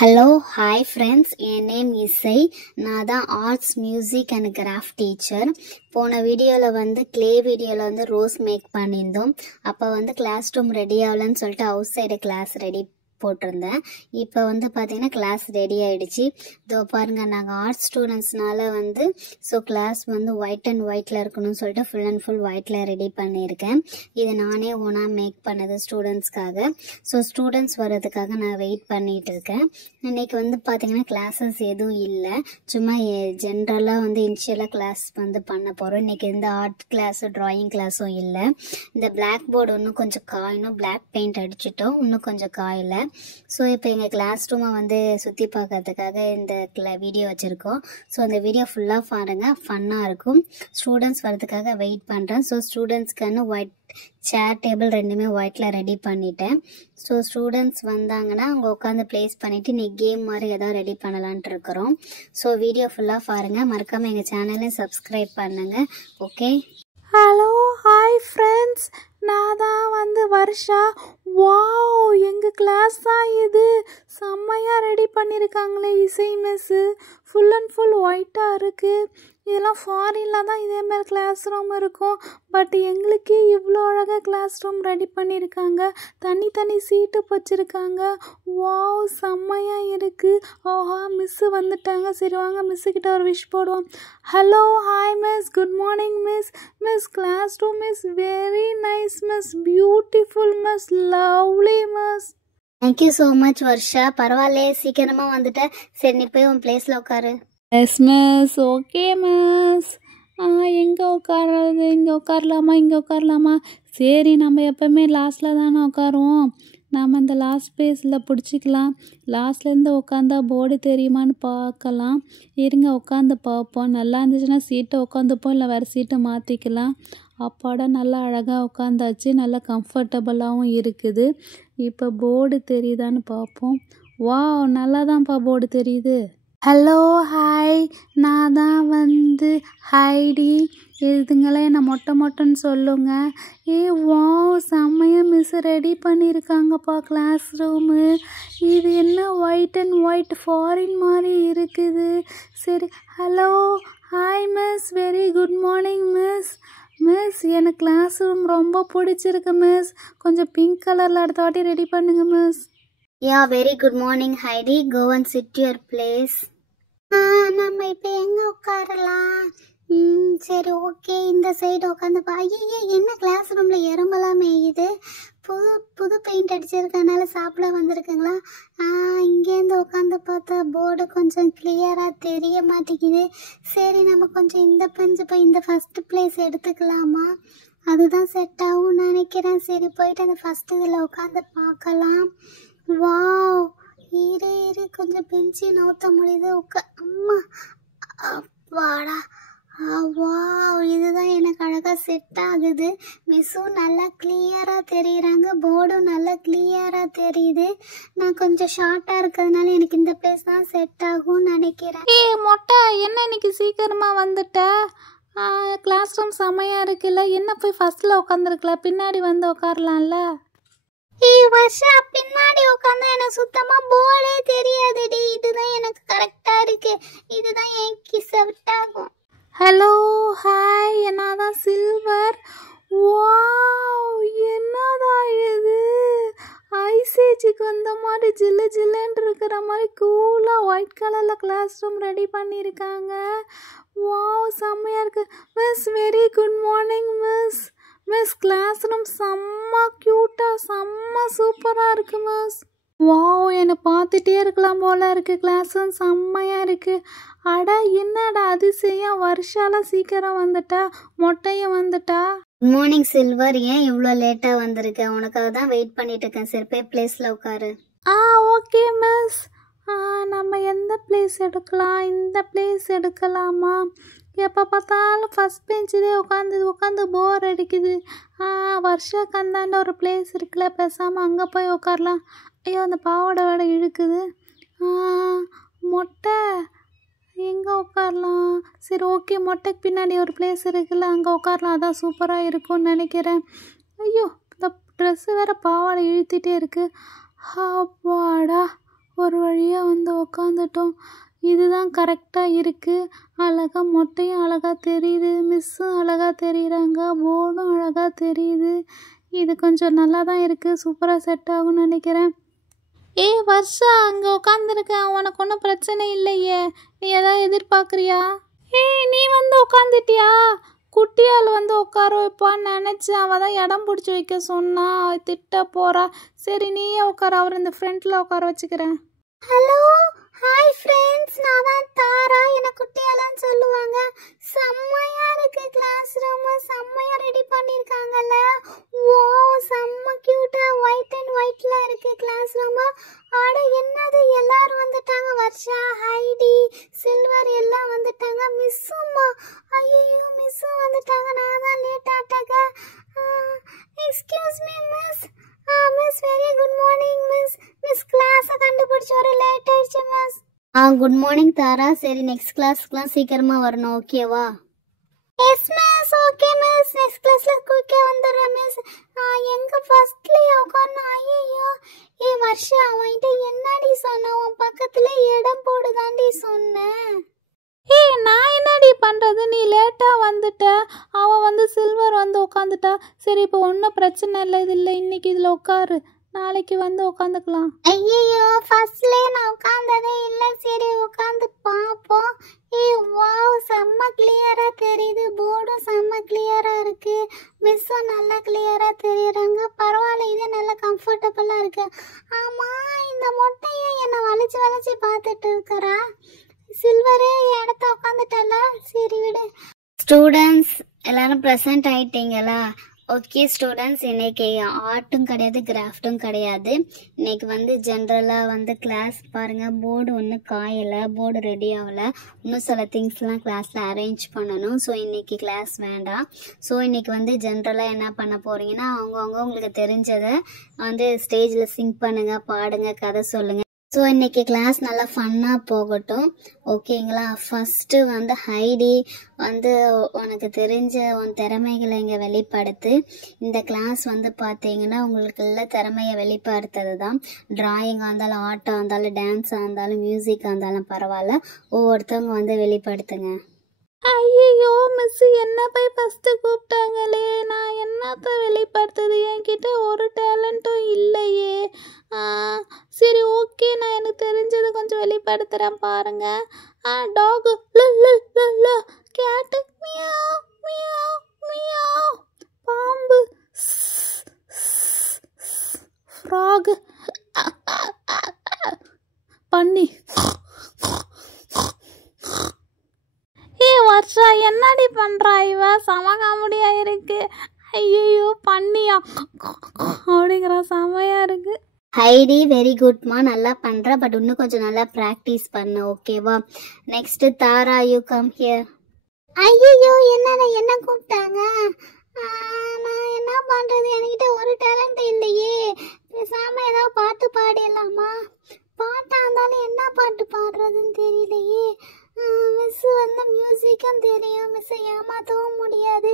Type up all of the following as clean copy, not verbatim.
Hello hi friends, என் name இசை. நான் தான் arts music and craft teacher. போன வீடியோவில் கிளே வீடியோவில் ரோஸ் மேக் பண்ணியிருந்தோம். அப்போ கிளாஸ் ரூம் ரெடி ஆகலன்னு சொல்லிட்டு அவுட் சைடு கிளாஸ் ரெடி போட்டிருந்தேன். இப்போ பார்த்தீங்கன்னா கிளாஸ் ரெடி ஆகிடுச்சு. இதோ பாருங்கள், நாங்கள் ஆர்ட்ஸ் ஸ்டூடெண்ட்ஸ்னால ஸோ கிளாஸ் ஒயிட் அண்ட் ஒயிட்டில் இருக்கணும்னு சொல்லிட்டு ஃபுல் அண்ட் ஃபுல் ஒயிட்டில் ரெடி பண்ணியிருக்கேன். இது நானே ஓனாக மேக் பண்ணது ஸ்டூடெண்ட்ஸ்க்காக. ஸோ ஸ்டூடெண்ட்ஸ் வர்றதுக்காக நான் வெயிட் பண்ணிகிட்டு இருக்கேன். இன்றைக்கி பார்த்தீங்கன்னா கிளாஸஸ் எதுவும் இல்லை, சும்மா ஜென்ரலாக இனிஷியலாக கிளாஸ் பண்ண போகிறோம். இன்றைக்கி எந்த ஆர்ட் கிளாஸும் ட்ராயிங் கிளாஸும் இல்லை. இந்த பிளாக் போர்டு இன்னும் கொஞ்சம் காயணும், பிளாக் பெயிண்ட் அடிச்சிட்டோம், இன்னும் கொஞ்சம் காயலை. ஸோ இப்போ எங்கள் கிளாஸ் ரூமை சுற்றி பார்க்கறதுக்காக இந்த வீடியோ வச்சுருக்கோம். ஸோ அந்த வீடியோ ஃபுல்லாக பாருங்கள், ஃபன்னாக இருக்கும். ஸ்டூடெண்ட்ஸ் வரதுக்காக வெயிட் பண்ணுறேன். ஸோ ஸ்டூடெண்ட்ஸ்க்கான ஒயிட் சேர் டேபிள் ரெண்டுமே ஒயிட்டில் ரெடி பண்ணிட்டேன். ஸோ ஸ்டூடெண்ட்ஸ் வந்தாங்கன்னா அவங்க உட்காந்து ப்ளேஸ் பண்ணிவிட்டு நீ கேம் மாதிரி ஏதாவது ரெடி பண்ணலான்ட்டு இருக்கிறோம். ஸோ வீடியோ ஃபுல்லாக பாருங்கள், மறக்காமல் எங்கள் சேனலையும் சப்ஸ்கிரைப் பண்ணுங்கள். ஓகே, ஹலோ ஹாய் ஃப்ரெண்ட்ஸ், நான் தான் வர்ஷா. வாவ், எங்கள் கிளாஸ் தான் இது. செம்மையாக ரெடி பண்ணியிருக்காங்களே இசை மிஸ்ஸு. ஃபுல் அண்ட் ஃபுல் ஒயிட்டாக இருக்குது. இதெல்லாம் ஃபாரினில் தான் இதேமாதிரி கிளாஸ் ரூம் இருக்கும். பட் எங்களுக்கே இவ்வளோ அழகாக கிளாஸ் ரூம் ரெடி பண்ணியிருக்காங்க. தனி சீட்டு வச்சுருக்காங்க. வாவ், செம்மையாக இருக்குது. ஓஹா, மிஸ்ஸு வந்துட்டாங்க. சரி வாங்க மிஸ்ஸுக்கிட்ட ஒரு விஷ் போடுவோம். Hello hi miss, good morning miss. Miss, class room is very nice miss, beautiful miss, lovely miss. Thank you so much Varsha. பரவாயில்லையே, சீக்கிரமாக வந்துட்டேன். சரி நீ போய் உன் பிளேஸில் உட்காரு. Yes miss, okay miss. எங்கே உட்கார்றது? இங்கே உட்காரலாமா, இங்கே உட்காரலாமா? சரி, நம்ம எப்போவுமே லாஸ்ட்டில் தானே உட்காருவோம். நாம் அந்த லாஸ்ட் பேஸில் பிடிச்சிக்கலாம். லாஸ்ட்லேருந்து உட்காந்தா போர்டு தெரியுமான்னு பார்க்கலாம். இருங்க உட்காந்து பார்ப்போம். நல்லா இருந்துச்சுன்னா சீட்டை உட்காந்துப்போம், இல்லை வேறு சீட்டை மாற்றிக்கலாம். அப்பாடா, நல்லா அழகாக உட்காந்தாச்சு. நல்லா கம்ஃபர்டபுளாகவும் இருக்குது. இப்போ போர்டு தெரியுதான்னு பார்ப்போம். வாவ், நல்லா தான்ப்பா போர்டு தெரியுது. ஹலோ ஹாய், நான் தான் ஹைடி. இதுங்களே என்ன மொட்டைன்னு சொல்லுங்க. வாவ், செம்மையாக மிஸ் ரெடி பண்ணியிருக்காங்கப்பா கிளாஸ் ரூமு. இது என்ன ஒயிட் அண்ட் ஒயிட் ஃபாரின் மாதிரி இருக்குது. சரி, hello hi miss, very good morning miss. Miss, எனக்கு கிளாஸ் ரூம் ரொம்ப பிடிச்சிருக்கு மிஸ். கொஞ்சம் பிங்க் கலரில் அடுத்த வாட்டி ரெடி பண்ணுங்க miss. Yeah, very good morning Heidi. Go and sit your place. நம்ம இப்போ எங்கே உட்காரலாம்? சரி ஓகே, இந்த சைடு உட்காந்து ஐயே, என்ன கிளாஸ் ரூமில் எறும்பெல்லாம் மேயுது. புது பெயிண்ட் அடிச்சிருக்கனால சாப்பிட வந்திருக்குங்களா? இங்கேருந்து உட்காந்து பார்த்தா போர்டு கொஞ்சம் கிளியராக தெரிய மாட்டேங்குது. சரி, நம்ம கொஞ்சம் இந்த பெஞ்சு போய் இந்த ஃபஸ்ட்டு பிளேஸ் எடுத்துக்கலாமா? அதுதான் செட் ஆகும்னு நினைக்கிறேன். சரி, போயிட்டு அந்த ஃபஸ்ட்டு இதில் உட்காந்து பார்க்கலாம். வாவ், இரு கொஞ்சம் பெஞ்சு நவுத்த முடியுது. அம்மா, அப்பாடா. வாவ், இதுதான் எனக்கு அழகாக செட் ஆகுது. மிஸ்ஸும் நல்லா கிளியராக தெரியுறாங்க, போர்டும் நல்லா கிளியராக தெரியுது. நான் கொஞ்சம் ஷார்ட்டாக இருக்கிறதுனால எனக்கு இந்த பிளேஸ் தான் செட் ஆகும்னு நினைக்கிறேன். மொட்டை, என்ன இன்னைக்கு சீக்கிரமாக வந்துட்ட? கிளாஸ் ரூம் செம்மையாக இருக்குல்ல, என்ன போய் ஃபஸ்ட்டில் உட்காந்துருக்கலாம், பின்னாடி உட்காரலாம்ல. வருஷா, பின்னாடி உட்காந்தா எனக்கு சுத்தமா போர்டே தெரியாதுடி. இதுதான் எனக்கு கரெக்டா இருக்கு. இதுதான் எனக்கு செட் ஆகும். ஹலோ ஹாய், என்னதான் சில்வர். வாவ், என்னதான் இது? ஐசேஜுக்கு வந்த மாதிரி ஜில்லுன்னு இருக்கிற மாதிரி கூலாக ஒயிட் கலரில் கிளாஸ் ரூம் ரெடி பண்ணியிருக்காங்க. வாவ், செம்மையாக இருக்கு miss. Very good morning miss. Miss, class room செம்ம க்யூட்டாக செம்ம சூப்பராக இருக்குது மிஸ். வாவ், என்னை பார்த்துட்டே இருக்கலாம் போல இருக்குது. கிளாஸ் ரூம் செம்மையாக இருக்குது. அட, என்னடா அதிசயம், வருஷாலாம் சீக்கிரம் வந்துட்டா, மொட்டையும் வந்துட்டா. Good morning silver. ஏன் இவ்வளோ லேட்டாக வந்திருக்க? உனக்காக தான் வெயிட் பண்ணிட்டு இருக்கேன். சரி, போய் பிளேஸில் உட்காரு. Okay miss. நம்ம எந்த பிளேஸ் எடுக்கலாம்? இந்த பிளேஸ் எடுக்கலாமா? எப்போ பார்த்தாலும் ஃபஸ்ட் பெஞ்சிலே உட்காந்து போர் அடிக்குது. வருஷாக்கு அந்தாண்ட ஒரு பிளேஸ் இருக்குல்ல, பேசாமல் அங்கே போய் உட்காரலாம். ஐயோ, அந்த பாவாடை வேட இழுக்குது. மொட்டை, எங்கே உட்காரலாம்? சரி ஓகே, மொட்டைக்கு பின்னாடி ஒரு பிளேஸ் இருக்குல்ல, அங்கே உட்காரலாம். அதான் சூப்பராக இருக்கும்னு நினைக்கிறேன். ஐயோ, இந்த ட்ரெஸ்ஸு வேறு பாவாடை இழுத்திட்டே இருக்குது. அப்பாடா, ஒரு வழியாக வந்து உக்காந்துட்டோம். இதுதான் கரெக்டாக இருக்குது. அழகாக மொட்டையும் அழகாக தெரியுது, மிஸ்ஸும் அழகாக தெரியுறாங்க, போர்டும் அழகாக தெரியுது. இது கொஞ்சம் நல்லா தான் இருக்குது. சூப்பராக செட் ஆகும்னு நினைக்கிறேன். ஏய் வர்ஷா, அங்கே உட்காந்துருக்கேன். உனக்கு ஒன்றும் பிரச்சனை இல்லையே? நீ எதாவது எதிர்பார்க்குறியா? ஏய் நீ வந்து உட்காந்துட்டியா? குட்டியால் வந்து உட்கார வைப்பான்னு நினச்சேன். அவள் தான் இடம் பிடிச்சி வைக்க சொன்னா, திட்ட போகிறா. சரி நீயே உட்கார, அவர் இந்த ஃப்ரண்ட்டில் உட்கார வச்சுக்கிறேன். ஹலோ, ஹாய் ஃப்ரெண்ட்ஸ், நான் தான் தாரா. என்னை குட்டியாலான்னு சொல்லுவாங்க. செம்மையா இருக்கு கிளாஸ் ரூம், செம்மையா ரெடி பண்ணியிருக்காங்கல்ல. ஓ, செம்ம கியூட்டா ஒயிட் அண்ட் ஒயிட்ல இருக்கு கிளாஸ் ரூம். ஆட என்னது, எல்லாரும் வந்துட்டாங்க. வர்ஷா, ஹைடி, சில்வர் எல்லாம் வந்துட்டாங்க. மிஸ்ஸும்மா, ஐயோ மிஸ்ஸும் வந்துட்டாங்க. நான் தான் லேட் ஆட்டாங்க. Excuse me miss. Miss, very good morning miss. Miss கிளாஸை கண்டுபிடிச்சி வர லேட் ஆயிடுச்சு மிஸ். குட் மார்னிங் தாரா. சரி நெக்ஸ்ட் கிளாஸ்க்குலாம் சீக்கிரமா வரணும், ஓகேவா? S miss, okay miss. Next கிளாஸ்ல குயிக்கா வந்துடுறேன் மிஸ். எங்க ஃபர்ஸ்ட்லயே உட்காரணும். ஐயோ, ஏ வர்ஷா, அவன்கிட்ட என்னடி சொன்ன? உன் பக்கத்துல இடம் போடுதாண்டி சொன்னேன். ஏய் நான் என்னடி பண்ணுறது? நீ லேட்டாக வந்துட்ட, அவன் வந்து சில்வர் வந்து உட்காந்துட்டா. சரி இப்போ ஒன்றும் பிரச்சனை இல்லை. இது இல்லை, இன்னைக்கு இதில் உட்காரு, நாளைக்கு வந்து உட்காந்துக்கலாம். ஐயோ, ஃபர்ஸ்ட்லயே நான் உட்காந்ததே இல்லை. சரி உட்காந்து பார்ப்போம். வாவ், செம்ம கிளியரா தெரியுது. போர்டும் செம்ம கிளியரா இருக்கு. மிஸ்ஸும் நல்லா கிளியரா தெரியுறாங்க. பரவாயில்ல, இதே நல்லா கம்ஃபர்டபுளா இருக்கு. ஆமா, இந்த மொட்டையை என்னை வளைச்சு வளைச்சு பார்த்துட்டு இருக்கிறா. சில்வரே இடத்த உட்காந்துட்டல. சரி விடு. ஸ்டூடெண்ட்ஸ் எல்லாரும் ப்ரெசென்ட் ஆயிட்டீங்களா? ஓகே ஸ்டூடெண்ட்ஸ், இன்னைக்கு ஆர்ட்டும் கிடையாது, கிராஃப்ட்டும் கிடையாது. இன்னைக்கு வந்து ஜென்ரலாக வந்து கிளாஸ் பாருங்கள். போர்டு ஒன்றும் காயலை, போர்டு ரெடி ஆகலை. இன்னும் சில திங்ஸ்லாம் கிளாஸில் அரேஞ்ச் பண்ணணும். ஸோ இன்னைக்கு கிளாஸ் வேண்டாம். ஸோ இன்னைக்கு வந்து ஜென்ரலாக என்ன பண்ண போகிறீங்கன்னா, அவங்கவுங்க உங்களுக்கு தெரிஞ்சதை வந்து ஸ்டேஜில் சிங் பண்ணுங்கள், பாடுங்க, கதை சொல்லுங்கள். ஸோ இன்றைக்கி கிளாஸ் நல்லா ஃபன்னாக போகட்டும், ஓகேங்களா? ஃபஸ்ட்டு வந்து ஹைடி வந்து உனக்கு தெரிஞ்ச உன் திறமைகளை இங்கே வெளிப்படுத்து. இந்த கிளாஸ் வந்து பார்த்தீங்கன்னா உங்களுக்கு எல்லா திறமையை வெளிப்படுத்துறது தான். ட்ராயிங்காக இருந்தாலும், ஆர்ட்டாக இருந்தாலும், டான்ஸாக இருந்தாலும், மியூசிக்காக இருந்தாலும் பரவாயில்ல, ஒவ்வொருத்தவங்க வந்து வெளிப்படுத்துங்க. ஐயோ மிஸ், என்ன போய் ஃபஸ்ட்டு கூப்பிட்டாங்களே, நான் என்னத்த வெளிப்படுத்துது? என்கிட்ட ஒரு டேலண்ட்டும் இல்லையே. சரி ஓகே, நான் எனக்கு தெரிஞ்சது கொஞ்சம் வெளிப்படுத்துகிறேன் பாருங்க. டாகு கேட்டு மியாவ் மியாவ் மியாவ், பாம்பு ஃப்ராகு, பன்னி. வர்ஷா என்னடி பண்றா இவ? செம காமெடியா இருக்கு. ஐயோ பண்ணியா அப்படிங்கிற செமையா இருக்கு. ஹைடி வெரி குட்மா, நல்லா பண்ற. பட் இன்னும் கொஞ்சம் நல்லா ப்ராக்டிஸ் பண்ணு, ஓகேவா? Next Tara, you come here. ஐயோ, என்ன கூப்பிட்டாங்க? நான் என்ன பண்றது? என்கிட்ட ஒரு டேலண்ட் இல்லையே. பேசாம ஏதாவது பாட்டு பாடிடலாமா? பாட்டா இருந்தாலும் என்ன பாட்டு பாடுறதுன்னு தெரியலையே. மிஸ் வந்து மியூசிக்கும் தெரியும், மிஸ் ஏமாற்றவும் முடியாது.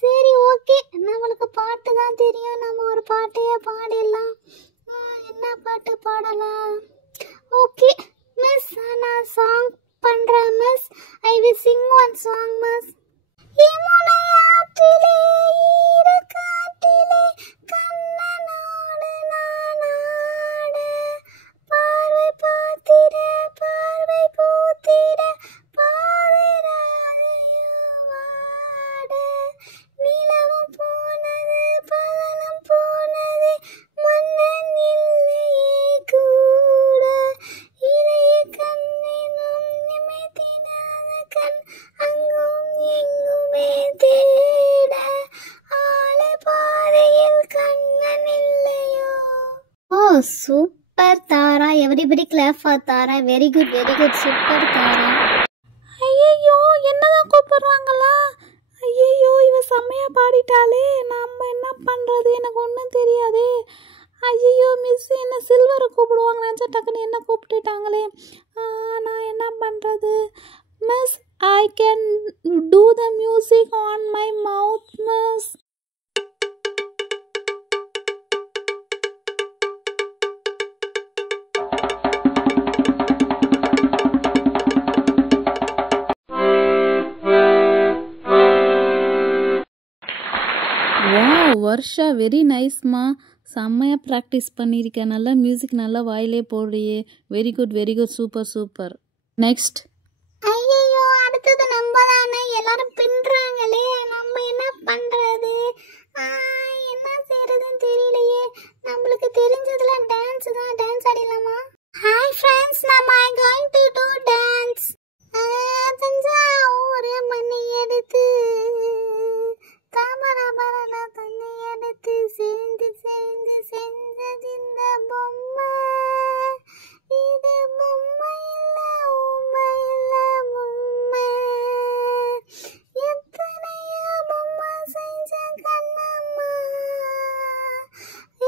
சரி ஓகே, நம்மளுக்கு பாட்டு தான் தெரியும், நம்ம ஒரு பாட்டையே பாடிடலாம். என்ன பாட்டு பாடலாம்? ஓகே மிஸ், நான் சாங் பண்ணுறேன் miss. I will sing one song miss. யமுனையாற்றிலே ஈரக்காற்றிலே கண்ணனோடு நானாட, பார்வை பார்த்திட பார்வை பூத்திட பாதிராதையோ வாட, நிலவும் போனது பகலும் போனது மன்னன் இல்லையே கூட, இளைய கண்ணினும் நிமித்தினாத கண் அங்கும் எங்குமே தேட, ஆள பாதையில் கண்ணன் இல்லையோ. Oh super Tara, everybody clap for Tara. Very good super Tara. ஐயோ என்னதான் கூப்பிடுறாங்களா? ஐயோ இவ செம்மையா பாடிட்டாலே, நம்ம என்ன பண்றது? எனக்கு ஒன்றும் தெரியாதே. ஐயோ மிஸ் என்ன சில்வரை கூப்பிடுவாங்க நினச்சா டக்குன்னு என்ன கூப்பிட்டுட்டாங்களே. நான் என்ன பண்ணுறது? Miss, I can do the music on my mouth miss. Varsha very நைஸ்மா, செம்மையாக ப்ராக்டிஸ் பண்ணியிருக்கேன், நல்லா மியூசிக் நல்லா வாயிலே போடுறியே, very good super super. Next. ஐயோ, அடுத்தது நம்ம தானே, எல்லாரும் பின்றாங்களே, நம்ம என்ன பண்றது? என்ன செய்யறதுன்னு தெரியலையே. நம்மளுக்கு தெரிஞ்சதுல டான்ஸ் தான், டான்ஸ் ஆடிடலாமா? ஹாய் ஃப்ரெண்ட்ஸ், நம்ம going to to dance. Thanjavur மணி எடுத்து தாமரபரண தண்ணி எடுத்து சேர்ந்து சேர்ந்து செஞ்சது இந்த பொம்மை. இது பொம்மை இல்ல, உண்மை இல்ல பொம்மை. எத்தனையோ பொம்மை செஞ்ச கண்ணம்மா,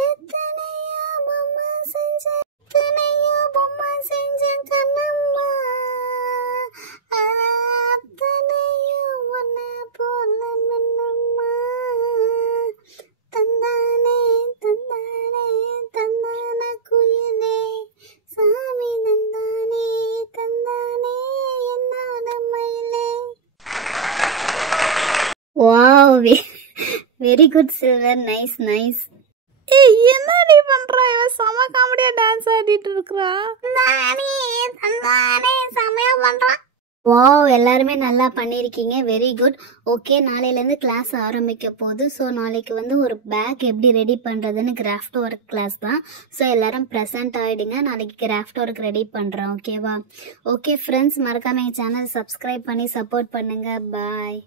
எத்தனையோ பொம்மை செஞ்ச, எத்தனையோ பொம்மை செஞ்ச கண்ணம்மா. அத்தனையும் ஒன்ன போல மின்னம்மா. தந்தானே தந்தானே தந்தான குயிலே, சாமி தந்தானே தந்தானே என்னோட மயிலே. Wow, very good silver, nice nice. ஏய், என்னடி பண்றா இவ? செம காமெடியா டான்ஸ் ஆடிட்டு இருக்கா. தந்தானே செமையா பண்றான். வாவ், எல்லாருமே நல்லா பண்ணியிருக்கீங்க, வெரி குட். ஓகே, நாளையிலேருந்து கிளாஸ் ஆரம்பிக்க போகுது. ஸோ நாளைக்கு வந்து ஒரு பேக் எப்படி ரெடி பண்ணுறதுன்னு கிராஃப்ட் ஒர்க் கிளாஸ் தான். ஸோ எல்லாரும் ப்ரெசென்ட் ஆகிடுங்க, நாளைக்கு கிராஃப்ட் ஒர்க் ரெடி பண்ணுறோம். ஓகேவா? ஓகே ஃப்ரெண்ட்ஸ், மறக்காம எங்கள் சேனல் சப்ஸ்கிரைப் பண்ணி சப்போர்ட் பண்ணுங்கள். பாய்.